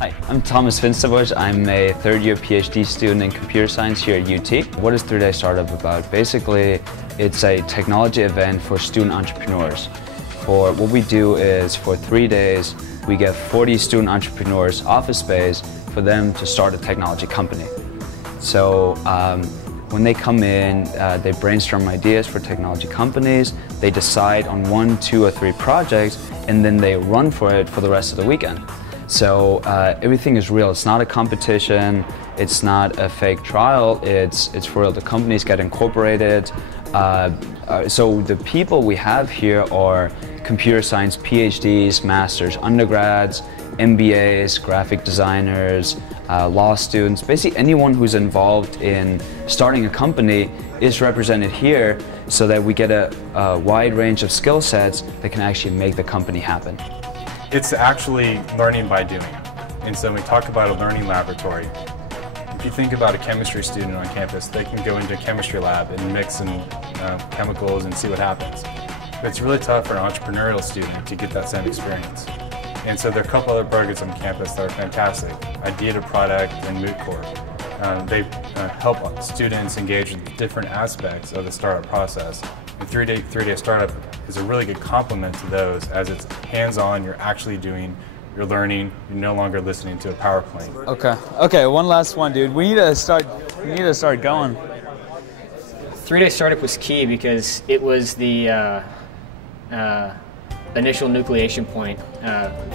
Hi, I'm Thomas Finsterbusch. I'm a third-year PhD student in computer science here at UT. What is 3-Day Startup about? Basically, it's a technology event for student entrepreneurs. What we do is, for 3 days, we get 40 student entrepreneurs office space for them to start a technology company. So when they come in, they brainstorm ideas for technology companies, they decide on 1, 2, or 3 projects, and then they run for it for the rest of the weekend. So everything is real. It's not a competition, it's not a fake trial, it's for real. The companies get incorporated. So the people we have here are computer science PhDs, masters, undergrads, MBAs, graphic designers, law students. Basically anyone who's involved in starting a company is represented here, so that we get a wide range of skill sets that can actually make the company happen. It's actually learning by doing. And so when we talk about a learning laboratory, if you think about a chemistry student on campus, they can go into a chemistry lab and mix some chemicals and see what happens. But it's really tough for an entrepreneurial student to get that same experience. And so there are a couple other programs on campus that are fantastic. Idea to Product and Moot Corp. They help students engage in different aspects of the startup process. And 3-Day Startup is a really good complement to those, as it's hands-on, you're actually doing, you're learning, you're no longer listening to a PowerPoint. Okay, one last one, dude. We need to start going. 3-Day Startup was key because it was the initial nucleation point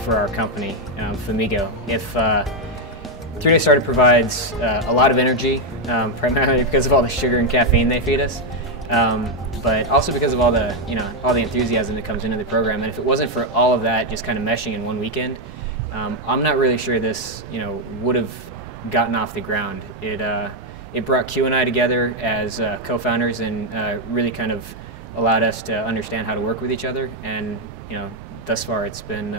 for our company, Famigo. If 3-Day Startup provides a lot of energy, primarily because of all the sugar and caffeine they feed us, but also because of all the enthusiasm that comes into the program. And if it wasn't for all of that just kind of meshing in one weekend, I'm not really sure this would have gotten off the ground. It brought Q and I together as co-founders and really kind of allowed us to understand how to work with each other. And thus far it's been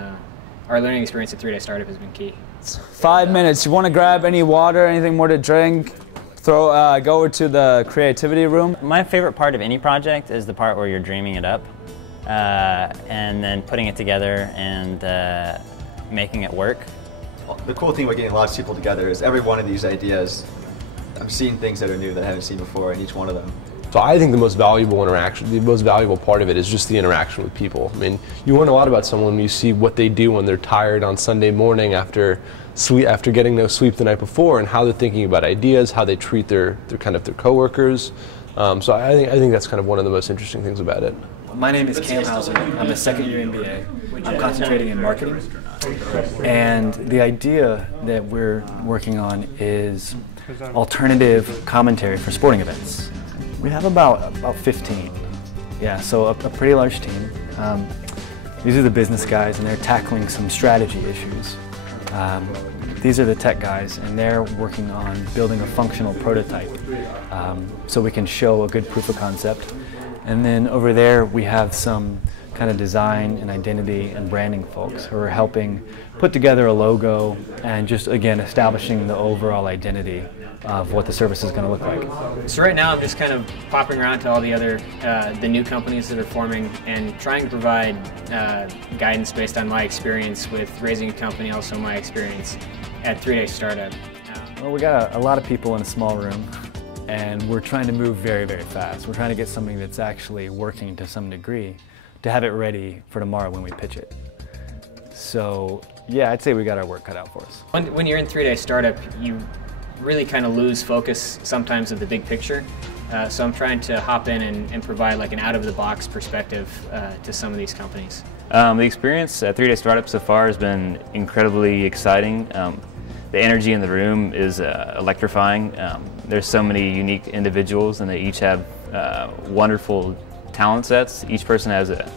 our learning experience at 3-Day Startup has been key. 5 minutes. You want to grab any water, anything more to drink? Go over to the creativity room. My favorite part of any project is the part where you're dreaming it up and then putting it together and making it work. The cool thing about getting lots of people together is every one of these ideas, I'm seeing things that are new that I haven't seen before in each one of them. So I think the most valuable interaction, the most valuable part of it is just the interaction with people. I mean, you learn a lot about someone when you see what they do when they're tired on Sunday morning after getting no sleep the night before, and how they're thinking about ideas, how they treat their coworkers. So I think that's kind of one of the most interesting things about it. My name is Cam Hauser. I'm a second-year MBA. I'm concentrating in marketing. And the idea that we're working on is alternative commentary for sporting events. We have about 15. Yeah, so a pretty large team. These are the business guys, and they're tackling some strategy issues. These are the tech guys, and they're working on building a functional prototype so we can show a good proof of concept. And then over there we have some kind of design and identity and branding folks who are helping put together a logo and just, again, establishing the overall identity of what the service is going to look like. So right now I'm just kind of popping around to all the other the new companies that are forming and trying to provide guidance based on my experience with raising a company, also my experience at 3-Day Startup. Well, we got a lot of people in a small room, and we're trying to move very, very fast. We're trying to get something that's actually working to some degree to have it ready for tomorrow when we pitch it. So yeah, I'd say we got our work cut out for us. When you're in 3-Day Startup, you really kind of lose focus sometimes of the big picture. So I'm trying to hop in and provide like an out-of-the-box perspective to some of these companies. The experience at 3-Day Startup so far has been incredibly exciting. The energy in the room is electrifying. There's so many unique individuals, and they each have wonderful talent sets. Each person has a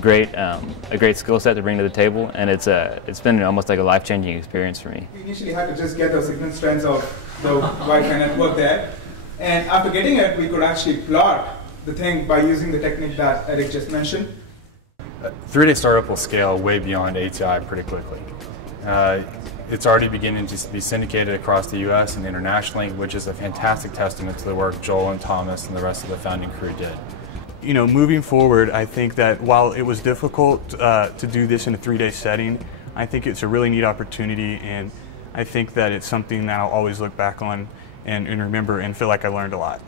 great skill set to bring to the table, and it's been almost like a life-changing experience for me. We initially had to just get the signal strengths of the Wi-Fi network there, and after getting it, we could actually plot the thing by using the technique that Eric just mentioned. 3-Day Startup will scale way beyond ATI pretty quickly. It's already beginning to be syndicated across the US and internationally, which is a fantastic testament to the work Joel and Thomas and the rest of the founding crew did. You know, moving forward, I think that while it was difficult to do this in a 3-day setting, I think it's a really neat opportunity, and I think that it's something that I'll always look back on and remember and feel like I learned a lot.